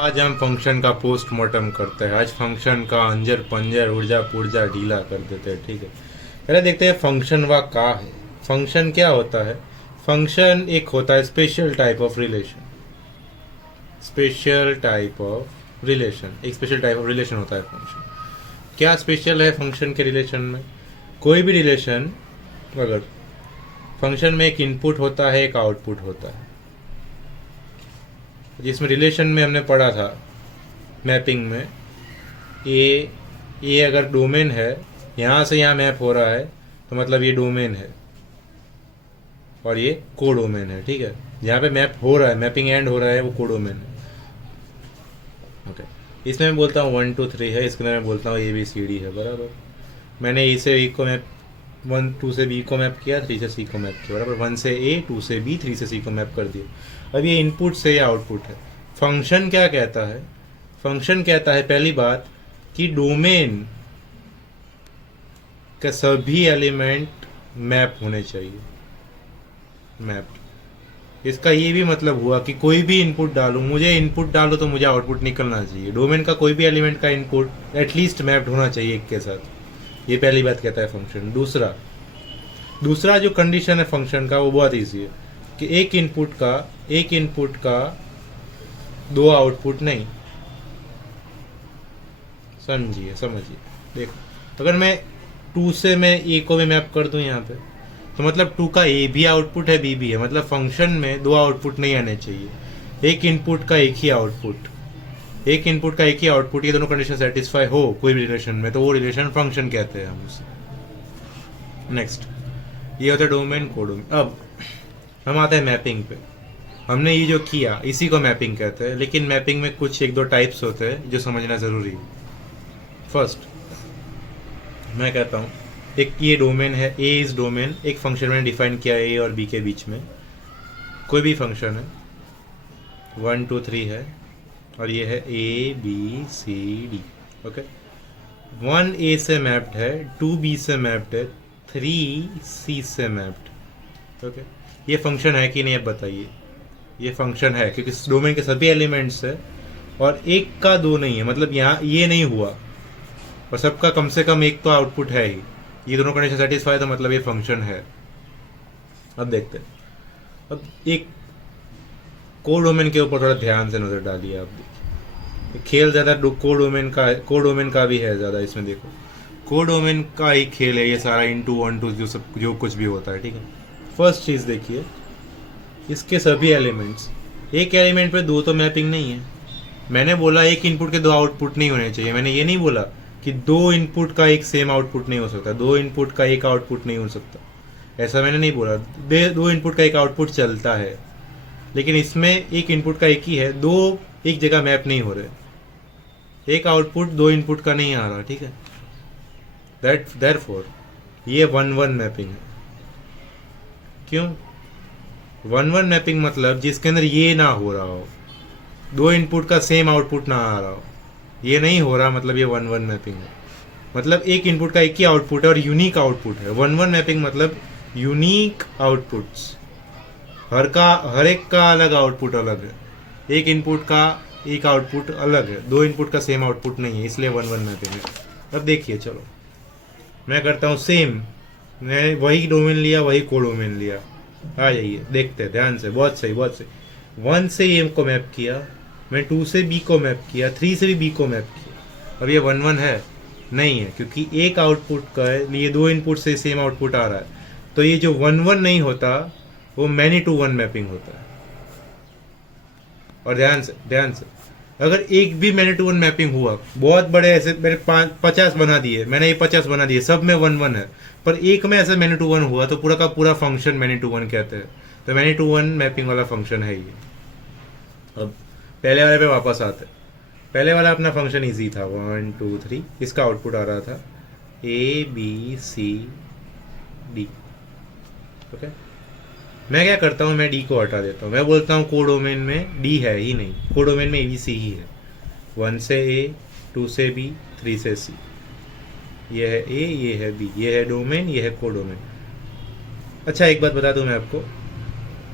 आज हम फंक्शन का पोस्टमार्टम करते हैं। आज फंक्शन का अंजर पंजर ऊर्जा पुर्जा ढीला कर देते हैं। ठीक है, पहले देखते हैं फंक्शन वा का है। फंक्शन क्या होता है? फंक्शन एक होता है special type of relation. Special type of relation, एक स्पेशल टाइप ऑफ रिलेशन होता है फंक्शन। क्या स्पेशल है फंक्शन के रिलेशन में? कोई भी रिलेशन, अगर फंक्शन में एक इनपुट होता है एक आउटपुट होता है, जिसमें रिलेशन में हमने पढ़ा था मैपिंग में, ये अगर डोमेन है, यहाँ से यहाँ मैप हो रहा है तो मतलब ये डोमेन है और ये को डोमेन है। ठीक है, जहाँ पे मैप हो रहा है, मैपिंग एंड हो रहा है, वो को डोमेन है। ओके, इसमें मैं बोलता हूँ 1 2 3 है, इसके अंदर मैं बोलता हूँ ABCD है। बराबर, मैंने E से E को मैप 1 2 से B को मैप किया, 3 से C को मैप किया। बराबर, 1 से A, 2 से B, 3 से C को मैप कर दिया। अब ये इनपुट से ये आउटपुट है। फंक्शन क्या कहता है? फंक्शन कहता है पहली बात कि डोमेन के सभी एलिमेंट मैप होने चाहिए। मैप, इसका ये भी मतलब हुआ कि कोई भी इनपुट डालूं, मुझे इनपुट डालो तो मुझे आउटपुट निकलना चाहिए। डोमेन का कोई भी एलिमेंट का इनपुट एटलीस्ट मैप्ड होना चाहिए एक के साथ। ये पहली बात कहता है फंक्शन। दूसरा जो कंडीशन है फंक्शन का, वो बहुत ईजी है कि एक इनपुट का दो आउटपुट नहीं। समझिए देखो, अगर मैं 2 से मैं A को भी मैप कर दूं यहाँ पे, तो मतलब 2 का A भी आउटपुट है, B भी है। मतलब फंक्शन में दो आउटपुट नहीं आने चाहिए। एक इनपुट का एक ही आउटपुट, ये दोनों कंडीशन सेटिस्फाई हो कोई भी रिलेशन में, तो वो रिलेशन फंक्शन कहते हैं हम उसे। नेक्स्ट, ये होता है डोमेन कोडोमेन। अब हम आते हैं मैपिंग पे। हमने ये जो किया इसी को मैपिंग कहते हैं, लेकिन मैपिंग में कुछ एक दो टाइप्स होते हैं जो समझना जरूरी है। फर्स्ट, मैं कहता हूँ एक ये डोमेन है, A इज डोमेन। एक फंक्शन मैंने डिफाइन किया A और B के बीच में, कोई भी फंक्शन है, 1 2 3 है, और ये है ABCD। ओके, 1 A से मैप्ड है, 2 B से मैप्ड है, 3 C से मैप्ड। ओके, ये फंक्शन है कि नहीं अब बताइए? ये फंक्शन है क्योंकि इस डोमेन के सभी एलिमेंट्स है और एक का दो नहीं है। मतलब यहाँ ये नहीं हुआ और सबका कम से कम एक तो आउटपुट है ही। ये दोनों कंडीशन सेटिस्फाई, तो मतलब ये फंक्शन है। अब देखते हैं, अब एक को डोमेन के ऊपर थोड़ा ध्यान से नजर डालिए। आप देखिए, खेल ज्यादा को डोमेन का भी है ज्यादा इसमें। देखो, को डोमेन का ही खेल है ये सारा, इनटू 1 2 जो कुछ भी होता है। ठीक है, फर्स्ट चीज देखिए, इसके सभी एलिमेंट्स, एक एलिमेंट पे दो तो मैपिंग नहीं है। मैंने बोला एक इनपुट के दो आउटपुट नहीं होने चाहिए। मैंने ये नहीं बोला कि दो इनपुट का एक सेम आउटपुट नहीं हो सकता, दो इनपुट का एक आउटपुट नहीं हो सकता, ऐसा मैंने नहीं बोला। दो इनपुट का एक आउटपुट चलता है, लेकिन इसमें एक इनपुट का एक ही है, दो एक जगह मैप नहीं हो रहे। एक आउटपुट दो इनपुट का नहीं आ रहा। ठीक है, देयरफॉर ये 1 1 मैपिंग है। क्यों 1 1 मैपिंग? मतलब जिसके अंदर ये ना हो रहा हो, दो इनपुट का सेम आउटपुट ना आ रहा हो, ये नहीं हो रहा, मतलब ये 1 1 मैपिंग है। मतलब एक इनपुट का एक ही आउटपुट है और यूनिक आउटपुट है। 1 1 मैपिंग मतलब यूनिक आउटपुट्स, हर एक का अलग आउटपुट अलग है। एक इनपुट का एक आउटपुट अलग है, दो इनपुट का सेम आउटपुट नहीं है, इसलिए 1 1 मैपिंग है। अब देखिए, चलो मैं करता हूँ सेम। मैं वही डोमेन लिया, वही को डोमेन लिया। आ जाइए, देखते हैं ध्यान से। बहुत सही 1 से A को मैप किया, मैं 2 से B को मैप किया, 3 से भी B को मैप किया। अब ये 1 1 है? नहीं है, क्योंकि एक आउटपुट का है, ये दो इनपुट से सेम आउटपुट आ रहा है। तो ये जो 1 1 नहीं होता, वो मैनी टू 1 मैपिंग होता है। और ध्यान से अगर एक भी मैनी टू 1 मैपिंग हुआ, बहुत बड़े ऐसे मैंने 50 बना दिए, मैंने ये 50 बना दिए, सब में 1 1 है, पर एक में ऐसा मैनी टू 1 हुआ, तो पूरा का पूरा फंक्शन मैनी टू 1 कहते हैं। तो मैनी टू 1 मैपिंग वाला फंक्शन है ये। अब पहले वाले पे वापस आते हैं। पहले वाला अपना फंक्शन इजी था, 1 2 3, इसका आउटपुट आ रहा था ABCD। ओके, मैं क्या करता हूँ, मैं D को हटा देता हूँ। मैं बोलता हूँ को डोमेन में D है ही नहीं, को डोमेन में ABC ही है। 1 से A, 2 से B, 3 से C। ये है A, ये है B, ये है डोमेन, ये है को डोमेन। अच्छा, एक बात बता दूं मैं आपको,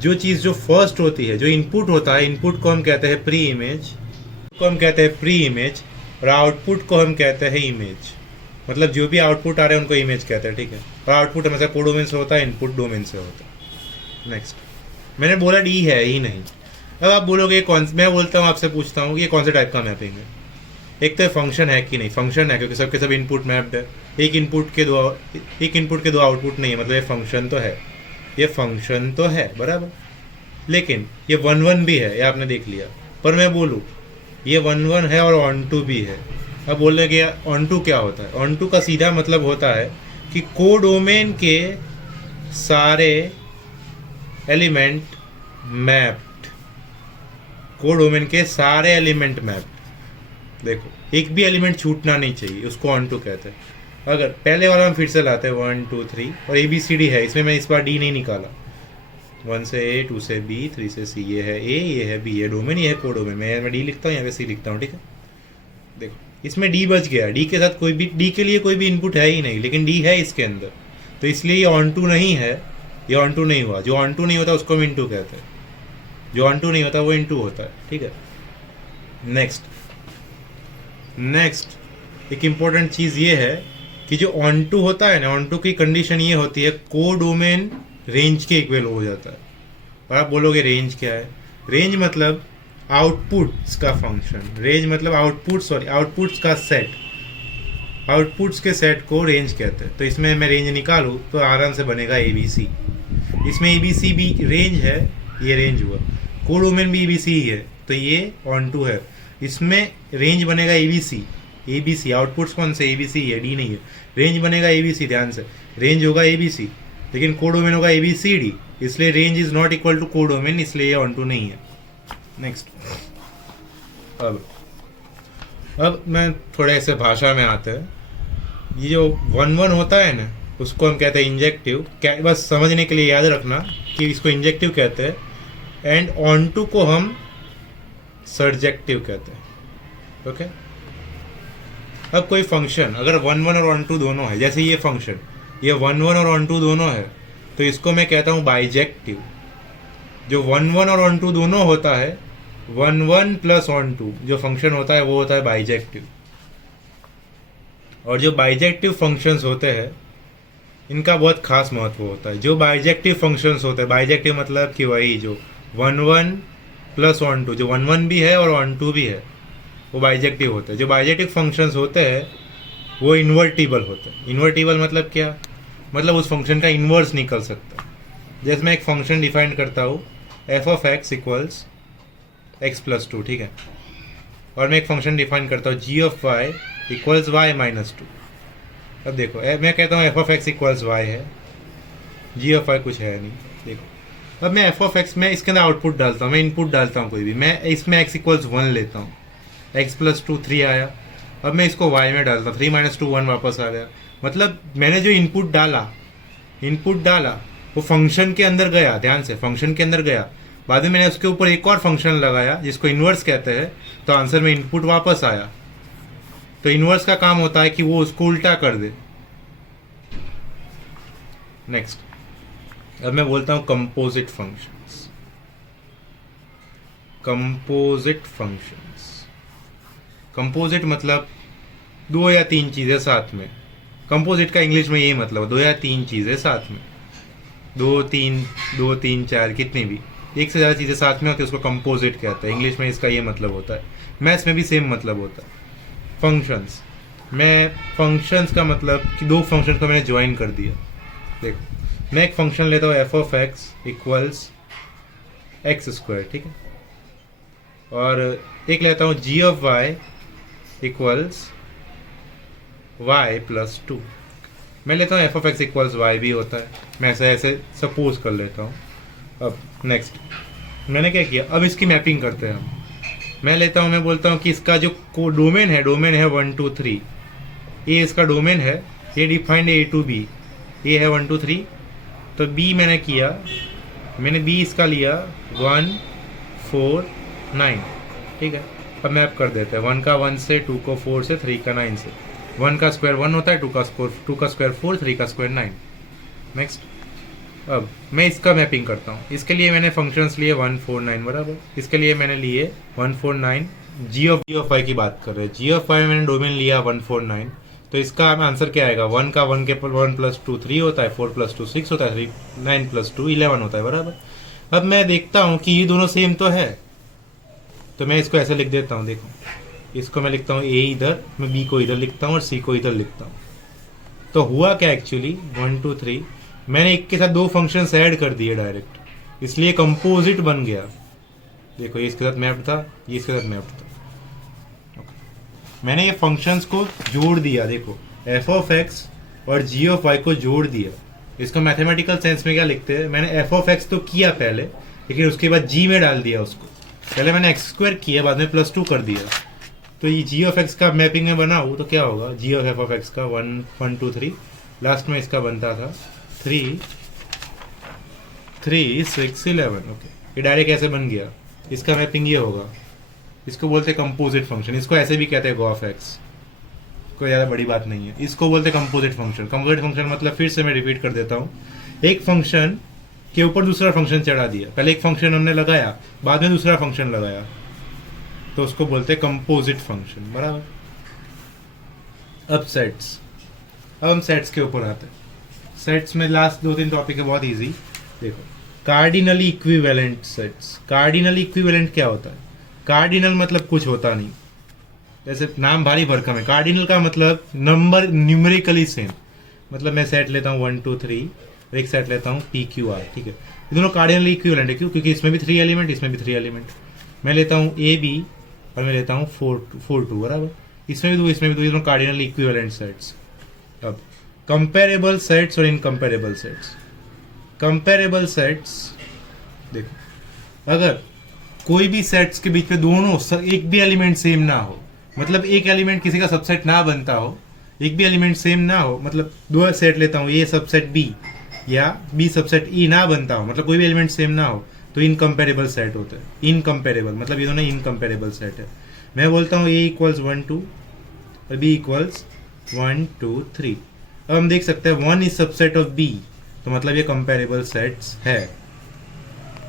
जो चीज़ जो फर्स्ट होती है, जो इनपुट होता है, इनपुट को हम कहते हैं प्री इमेज, को हम कहते हैं प्री इमेज और आउटपुट को हम कहते हैं इमेज। मतलब जो भी आउटपुट आ रहे हैं उनको इमेज कहते हैं, ठीक है। और आउटपुट हमेशा कोडोमेन से होता है, इनपुट डोमेन से होता है। नेक्स्ट, मैंने बोला डी है ही नहीं। अब आप बोलोगे कौन, मैं बोलता हूँ आपसे पूछता हूँ ये कौन से टाइप का मैपिंग है। एक तो फंक्शन है कि नहीं, फंक्शन है क्योंकि सबके सब इनपुट मैप्ड है। एक इनपुट के दो आउटपुट नहीं है, मतलब ये फंक्शन तो है, ये फंक्शन तो है बराबर। लेकिन ये 1-1 भी है, ये आपने देख लिया। पर मैं बोलूँ ये 1-1 है और ऑन टू भी है। अब बोलने के ऑन टू क्या होता है? ऑन टू का सीधा मतलब होता है कि कोडोमेन के सारे एलिमेंट मैप्ड, कोडोमेन के सारे एलिमेंट मैप्ड। देखो एक भी एलिमेंट छूटना नहीं चाहिए, उसको ऑन टू कहते हैं। अगर पहले वाला हम फिर से लाते हैं 1 2 3 और ABCD है, इसमें मैं इस बार डी नहीं निकाला। 1 से A, 2 से B, 3 से C, ये है A, ये है B, ये डोमेन, ये है कोडोमेन। मैं डी लिखता हूँ, यहाँ पे C लिखता हूँ, ठीक है। देखो इसमें डी बच गया, डी के साथ कोई भी, डी के लिए कोई भी इनपुट है ही नहीं, लेकिन डी है इसके अंदर, तो इसलिए ये ऑन टू नहीं है, ये ऑन टू नहीं हुआ। जो ऑन टू नहीं होता उसको हम इनटू कहते हैं, जो ऑन टू नहीं होता वो इनटू होता है, ठीक है। नेक्स्ट एक इम्पोर्टेंट चीज़ ये है कि जो ऑन टू होता है ना, ऑन टू की कंडीशन ये होती है कोडोमेन रेंज के इक्वल हो जाता है। और आप बोलोगे रेंज क्या है? रेंज मतलब आउटपुट्स का फंक्शन, रेंज मतलब आउटपुट्स का सेट, आउटपुट्स के सेट को रेंज कहते हैं। तो इसमें मैं रेंज निकालूँ तो आराम से बनेगा ABC। इसमें ABC भी रेंज है, ये रेंज हुआ। कोडोमेन भी ABC ही है, तो ये ऑन टू है। इसमें रेंज बनेगा ABC, आउटपुट्स कौन से? ABC है, D नहीं है। रेंज बनेगा ABC, ध्यान से, रेंज होगा ABC, लेकिन कोडोमेन होगा ABCD, इसलिए range is not equal to codomain, इसलिए ये ऑन टू नहीं है। नेक्स्ट, अब मैं थोड़े ऐसे भाषा में आते हैं। ये जो 1-1 होता है ना, उसको हम कहते हैं इंजेक्टिव। बस समझने के लिए याद रखना कि इसको इंजेक्टिव कहते हैं, एंड ऑन टू को हम सर्जेक्टिव कहते हैं, ओके। अब कोई फंक्शन अगर 1-1 और ऑन टू दोनों है, जैसे ये फंक्शन, ये 1-1 और ऑन टू दोनों है, तो इसको मैं कहता हूँ बाइजेक्टिव। जो 1-1 और ऑन टू दोनों होता है, 1-1 प्लस ऑन टू जो फंक्शन होता है वो होता है बाइजेक्टिव। और जो बाइजेक्टिव फंक्शंस होते हैं इनका बहुत खास महत्व होता है। जो बाइजेक्टिव फंक्शंस होते हैं, बाइजेक्टिव मतलब कि वही जो 1-1 प्लस ऑन टू, जो 1-1 भी है और ऑन टू भी है, वो बाइजेक्टिव होते हैं। जो बाइजेक्टिव फंक्शंस होते हैं वो इन्वर्टिबल होते हैं। इन्वर्टिबल मतलब क्या? मतलब उस फंक्शन का इन्वर्स निकल सकता है। जैसे मैं एक फंक्शन डिफाइन करता हूँ f(x) इक्वल्स x+2, ठीक है। और मैं एक फंक्शन डिफाइन करता हूँ g(y) इक्वल्स y-2। अब देखो मैं कहता हूँ f(x) इक्वल्स y है, g(y) कुछ है नहीं। देखो अब मैं f(x) में इसके अंदर आउटपुट डालता हूँ, मैं इनपुट डालता हूँ कोई भी, मैं इसमें x इक्वल्स 1 लेता हूँ, x+2 3 आया। अब मैं इसको y में डालता हूँ, 3 - 2 1 वापस आ गया। मतलब मैंने जो इनपुट डाला वो फंक्शन के अंदर गया, ध्यान से, फंक्शन के अंदर गया। बाद में मैंने उसके ऊपर एक और फंक्शन लगाया जिसको इन्वर्स कहते हैं, तो आंसर में इनपुट वापस आया। तो इन्वर्स का काम होता है कि वो उसको उल्टा कर दे। नेक्स्ट, अब मैं बोलता हूँ कंपोजिट फंक्शंस। कंपोजिट मतलब 2 या 3 चीज़ें साथ में। कंपोजिट का इंग्लिश में यही मतलब 2 या 3 चीज़ें साथ में, 2 3 4 कितनी भी, एक से ज़्यादा चीज़ें साथ में होती है, उसको कंपोजिट कहते हैं। इंग्लिश में इसका ये मतलब होता है, मैथ्स में भी सेम मतलब होता है। फंक्शंस का मतलब कि 2 फंक्शन को मैंने ज्वाइन कर दिया। देखो मैं एक फंक्शन लेता हूँ f(x) इक्वल्स x², ठीक है। और एक लेता हूँ g(y) इक्वल्स y+2। मैं लेता हूँ f(x) इक्वल्स y भी होता है, मैं ऐसे सपोज कर लेता हूँ। अब नेक्स्ट मैंने क्या किया, अब इसकी मैपिंग करते हैं हम। मैं लेता हूँ, मैं बोलता हूँ कि इसका जो डोमेन है 1 2 3, ये इसका डोमेन है, ये डिफाइंड A to B, ये है 1 2 3। तो B मैंने किया, मैंने B इसका लिया 1 4 9, ठीक है। अब मैप कर देते हैं, 1 का 1 से, 2 को 4 से, 3 का 9 से। 1 का स्क्वायर 1 होता है, 2 का स्क्वायर 4, 3 का स्क्वायर 9। नेक्स्ट, अब मैं इसका मैपिंग करता हूँ। इसके लिए मैंने फंक्शंस लिए 1 4 9 बराबर, इसके लिए मैंने लिए 1 4 9 जी ऑफ वाई की बात कर रहे हैं। जी ऑफ वाई मैंने डोमेन लिया 149, तो इसका आंसर क्या आएगा? 1 का 1 के 1 प्लस 2 3 होता है, 4 प्लस 2 6 होता है, 9 प्लस 2 11 होता है, बराबर। अब मैं देखता हूँ कि ये दोनों सेम तो है, तो मैं इसको ऐसे लिख देता हूँ। देखो, इसको मैं लिखता हूँ ए इधर, मैं बी को इधर लिखता हूँ और सी को इधर लिखता हूँ। तो हुआ क्या एक्चुअली, 1 2 3 मैंने एक के साथ दो फंक्शंस ऐड कर दिए डायरेक्ट, इसलिए कंपोजिट बन गया। देखो, ये इसके साथ मैप्ड था, ये इसके साथ मैप्ड था। मैंने ये फंक्शंस को जोड़ दिया। देखो, एफ ऑफ एक्स और जी ऑफ वाई को जोड़ दिया। इसको मैथमेटिकल सेंस में क्या लिखते हैं, मैंने एफ ऑफ एक्स तो किया पहले, लेकिन उसके बाद जी में डाल दिया उसको। पहले मैंने एक्स स्क्वायर किया, बाद में प्लस 2 कर दिया। तो ये जी ऑफ एक्स का मैपिंग में बनाऊँ तो क्या होगा, जी ऑफ एफ ऑफ एक्स का 1 2 3, लास्ट में इसका बनता था 3 3 6 11। ओके, ये डायरेक्ट ऐसे बन गया। इसका मैपिंग ये होगा, इसको बोलते हैं कंपोजिट फंक्शन। इसको ऐसे भी कहते हैं गो ऑफ एक्स, कोई ज़्यादा बड़ी बात नहीं है। इसको बोलते हैं कंपोजिट फंक्शन। कंपोजिट फंक्शन मतलब, फिर से मैं रिपीट कर देता हूँ, एक फंक्शन के ऊपर दूसरा फंक्शन चढ़ा दिया। पहले एक फंक्शन हमने लगाया, बाद में दूसरा फंक्शन लगाया, तो उसको बोलते हैं कंपोजिट फंक्शन, बराबर। अब सेट्स, अब हम सेट्स के ऊपर आते हैं। सेट्स में लास्ट 2-3 टॉपिक है, बहुत इजी। देखो, cardinally equivalent sets. Cardinally equivalent क्या होता है? कार्डिनल मतलब कुछ होता नहीं, जैसे नाम भारी भरकम है। कार्डिनल का मतलब नंबर न्यूमेरिकली सेम। मतलब मैं सेट लेता हूँ 1 2 3, एक सेट लेता हूँ पी क्यू आर, ठीक है। ये दोनों कार्डिनली इक्विवेलेंट है, क्यों? क्योंकि इसमें भी 3 एलिमेंट, इसमें भी 3 एलिमेंट। मैं लेता हूँ ए बी और मैं लेता हूँ 4 2, बराबर। इसमें भी दो, इसमें भी दो, ये दोनों कार्डिनली इक्विवेलेंट सेट्स। अब कंपेरेबल सेट्स और इनकम्पेरेबल सेट्स। कंपेरेबल सेट्स, देखो, अगर कोई भी सेट्स के बीच में दोनों एक भी एलिमेंट सेम ना हो, मतलब एक एलिमेंट किसी का सबसेट ना बनता हो, एक भी एलिमेंट सेम ना हो, मतलब दो सेट लेता हूँ, ए सबसेट बी या बी सबसेट ई ना बनता हो, मतलब कोई भी एलिमेंट सेम ना हो, तो इनकम्पेरेबल सेट होता है। इनकम्पेरेबल मतलब ये दोनों इनकम्पेरेबल सेट है। मैं बोलता हूँ ए इक्वल्स 1 2 और बी इक्वल्स 1 2 3। अब हम देख सकते हैं 1 इज सबसेट ऑफ बी, तो मतलब ये कंपेरेबल सेट्स है।